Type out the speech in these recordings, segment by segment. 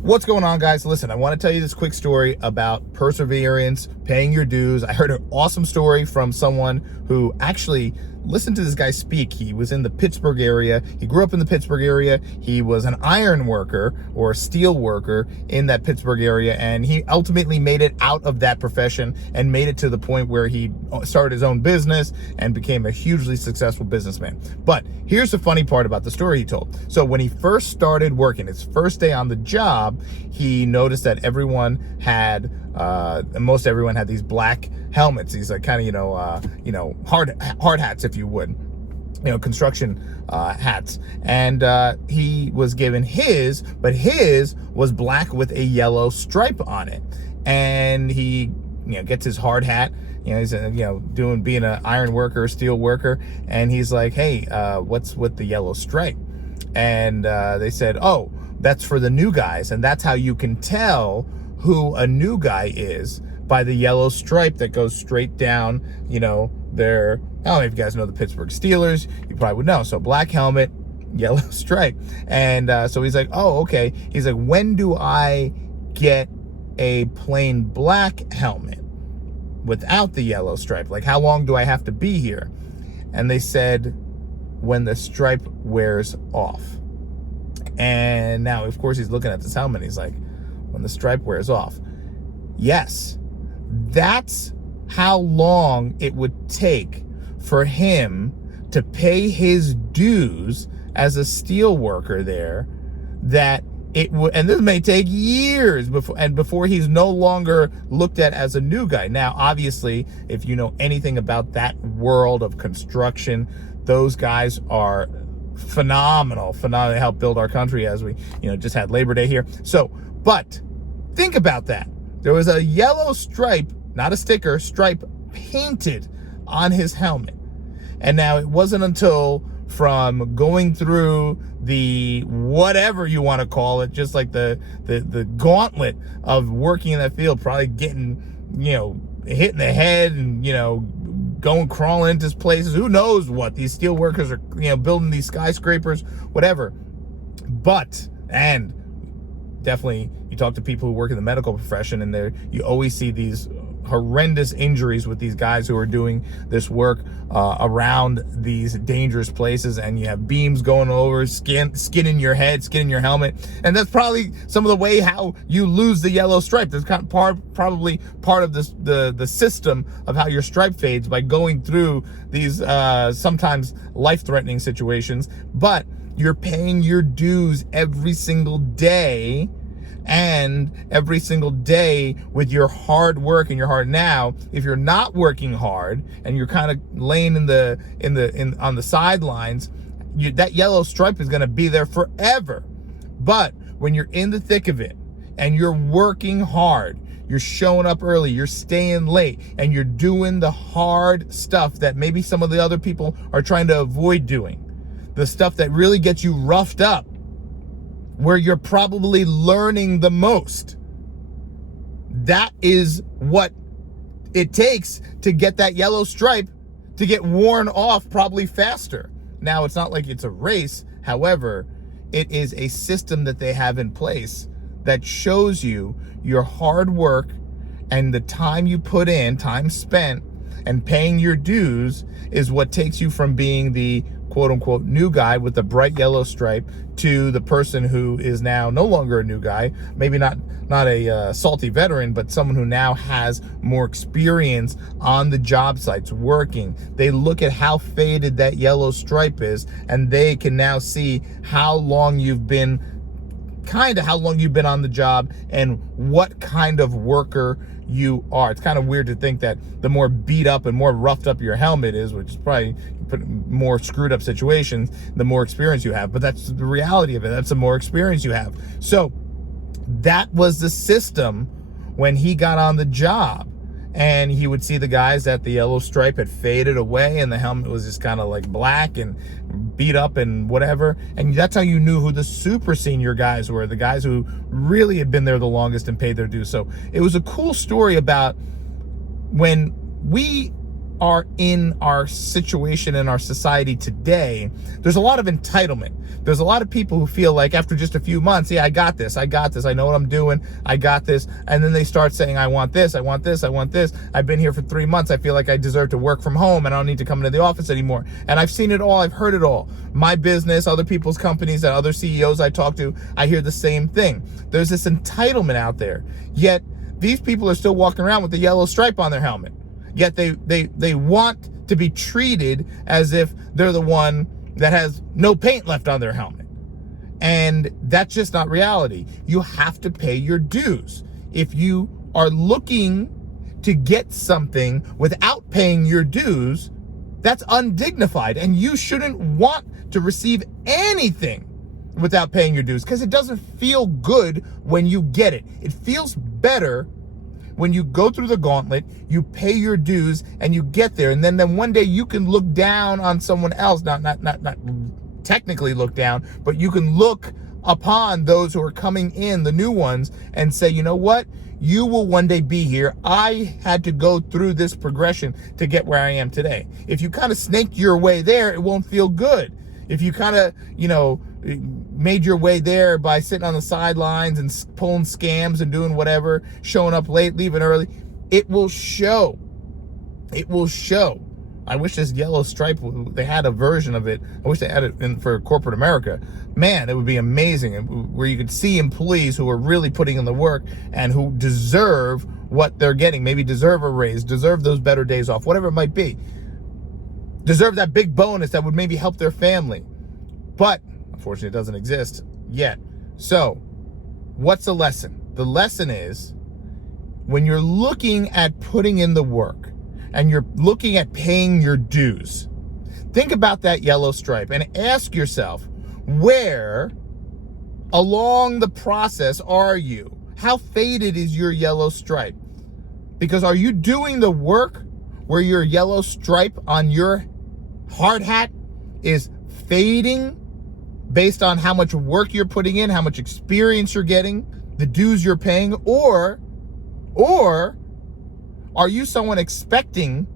What's going on, guys? Listen, I want to tell you this quick story about perseverance, paying your dues. I heard an awesome story from someone who actually listened to this guy speak. He was in the Pittsburgh area. He grew up in the Pittsburgh area. He was an iron worker or a steel worker in that Pittsburgh area, and he ultimately made it out of that profession and made it to the point where he started his own business and became a hugely successful businessman. But here's the funny part about the story he told. So when he first started working, his first day on the job, he noticed that most everyone had these black helmets, these like kind of hard hats, if you would, construction hats. And he was given his, but his was black with a yellow stripe on it. And he gets his hard hat. He's being an iron worker, steel worker, and he's like, hey, what's with the yellow stripe? And they said, oh, that's for the new guys, and that's how you can tell who a new guy is, by the yellow stripe that goes straight down, I don't know if you guys know the Pittsburgh Steelers, you probably would know. So black helmet, yellow stripe. And so he's like, oh, okay. He's like, when do I get a plain black helmet without the yellow stripe? Like, how long do I have to be here? And they said, when the stripe wears off. And now, of course, he's looking at this helmet. He's like, when the stripe wears off. Yes, that's how long it would take for him to pay his dues as a steel worker there. That it would, and this may take years before he's no longer looked at as a new guy. Now, obviously, if you know anything about that world of construction, those guys are phenomenal. They helped build our country, as we just had Labor Day here. So, but think about that. There was a yellow stripe, not a sticker, stripe painted on his helmet. And now it wasn't until from going through the whatever you want to call it, just like the gauntlet of working in that field, probably getting, hit in the head and, going crawling into places. Who knows what these steel workers are, building these skyscrapers, whatever. But, and definitely you talk to people who work in the medical profession, and you always see these horrendous injuries with these guys who are doing this work around these dangerous places, and you have beams going over, skin in your head, skin in your helmet. And that's probably some of the way how you lose the yellow stripe. That's kind of probably part of this, the system of how your stripe fades, by going through these sometimes life-threatening situations. But you're paying your dues every single day, and every single day with your hard work and your hard. Now, if you're not working hard and you're kind of laying on the sidelines, that yellow stripe is going to be there forever. But when you're in the thick of it and you're working hard, you're showing up early, you're staying late, and you're doing the hard stuff that maybe some of the other people are trying to avoid doing, the stuff that really gets you roughed up, where you're probably learning the most. That is what it takes to get that yellow stripe to get worn off probably faster. Now, it's not like it's a race. However, it is a system that they have in place that shows you your hard work and the time you put in, time spent, and paying your dues is what takes you from being the quote-unquote new guy with the bright yellow stripe to the person who is now no longer a new guy, maybe not a salty veteran, but someone who now has more experience on the job sites working. They look at how faded that yellow stripe is, and they can now see how long you've been on the job and what kind of worker you are. It's kind of weird to think that the more beat up and more roughed up your helmet is, which is probably more screwed up situations, the more experience you have. But that's the reality of it. That's the more experience you have. So that was the system when he got on the job. And he would see the guys that the yellow stripe had faded away and the helmet was just kind of like black and beat up and whatever. And that's how you knew who the super senior guys were, the guys who really had been there the longest and paid their dues. So it was a cool story about when we are in our situation in our society today, there's a lot of entitlement. There's a lot of people who feel like after just a few months, yeah, I got this, I know what I'm doing, I got this. And then they start saying, I want this, I want this, I want this. I've been here for 3 months. I feel like I deserve to work from home and I don't need to come into the office anymore. And I've seen it all, I've heard it all. My business, other people's companies, and other CEOs I talk to, I hear the same thing. There's this entitlement out there. Yet these people are still walking around with the yellow stripe on their helmet. Yet they want to be treated as if they're the one that has no paint left on their helmet. And that's just not reality. You have to pay your dues. If you are looking to get something without paying your dues, that's undignified. And you shouldn't want to receive anything without paying your dues, because it doesn't feel good when you get it. It feels better when you go through the gauntlet, you pay your dues, and you get there. And then one day you can look down on someone else, not technically look down, but you can look upon those who are coming in, the new ones, and say, you know what? You will one day be here. I had to go through this progression to get where I am today. If you kind of snaked your way there, it won't feel good. If you kind of, made your way there by sitting on the sidelines and pulling scams and doing whatever, showing up late, leaving early, it will show. It will show. I wish this yellow stripe, they had a version of it. I wish they had it for corporate America. Man, it would be amazing, where you could see employees who are really putting in the work and who deserve what they're getting, maybe deserve a raise, deserve those better days off, whatever it might be. Deserve that big bonus that would maybe help their family. But unfortunately, it doesn't exist yet. So what's the lesson? The lesson is, when you're looking at putting in the work and you're looking at paying your dues, think about that yellow stripe and ask yourself, where along the process are you? How faded is your yellow stripe? Because are you doing the work where your yellow stripe on your hard hat is fading based on how much work you're putting in, how much experience you're getting, the dues you're paying, or are you someone expecting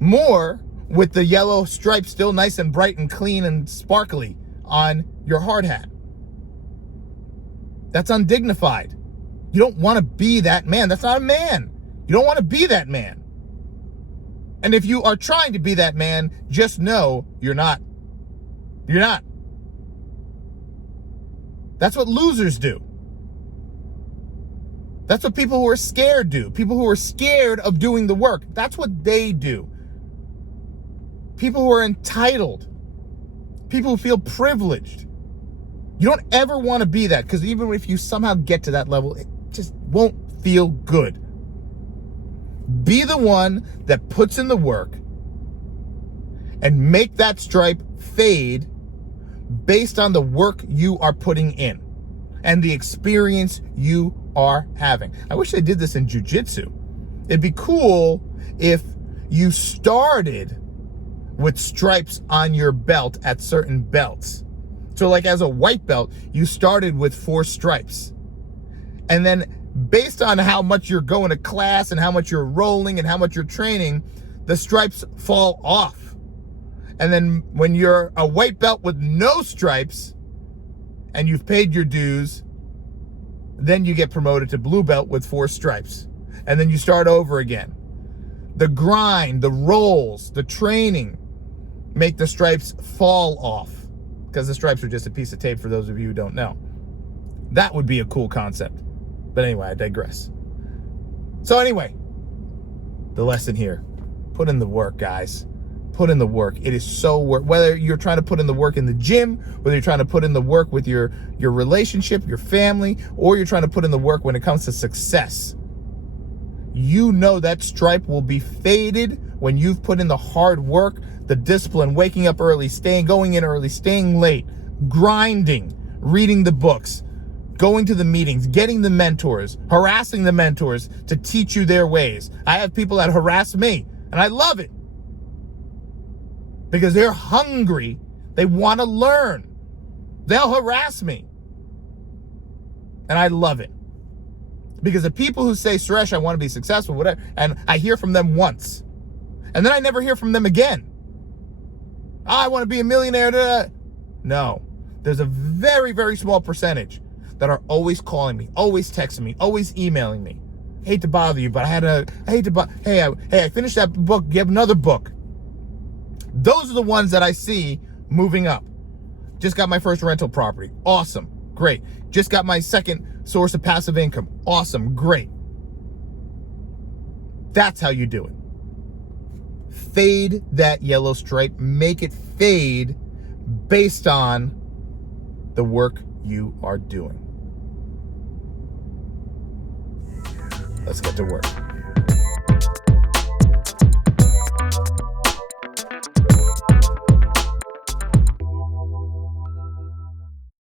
more with the yellow stripe still nice and bright and clean and sparkly on your hard hat? That's undignified. You don't want to be that man. That's not a man. You don't want to be that man. And if you are trying to be that man, just know you're not. You're not. That's what losers do. That's what people who are scared do. People who are scared of doing the work, that's what they do. People who are entitled. People who feel privileged. You don't ever want to be that, because even if you somehow get to that level, it just won't feel good. Be the one that puts in the work and make that stripe fade based on the work you are putting in and the experience you are having. I wish they did this in jiu-jitsu. It'd be cool if you started with stripes on your belt at certain belts. So like as a white belt, you started with 4 stripes. And then based on how much you're going to class and how much you're rolling and how much you're training, the stripes fall off. And then when you're a white belt with no stripes and you've paid your dues, then you get promoted to blue belt with 4 stripes. And then you start over again. The grind, the rolls, the training make the stripes fall off, because the stripes are just a piece of tape, for those of you who don't know. That would be a cool concept. But anyway, I digress. So anyway, the lesson here, put in the work, guys. Put in the work. It is so work. Whether you're trying to put in the work in the gym, whether you're trying to put in the work with your relationship, your family, or you're trying to put in the work when it comes to success, you know that stripe will be faded when you've put in the hard work, the discipline, waking up early, going in early, staying late, grinding, reading the books, going to the meetings, getting the mentors, harassing the mentors to teach you their ways. I have people that harass me, and I love it, because they're hungry. They want to learn. They'll harass me, and I love it. Because the people who say, Suresh, I want to be successful, whatever, and I hear from them once, and then I never hear from them again. I want to be a millionaire. No, there's a very, very small percentage that are always calling me, always texting me, always emailing me. Hate to bother you, but I finished that book. You have another book. Those are the ones that I see moving up. Just got my first rental property. Awesome. Great. Just got my second source of passive income. Awesome. Great. That's how you do it. Fade that yellow stripe. Make it fade based on the work you are doing. Let's get to work.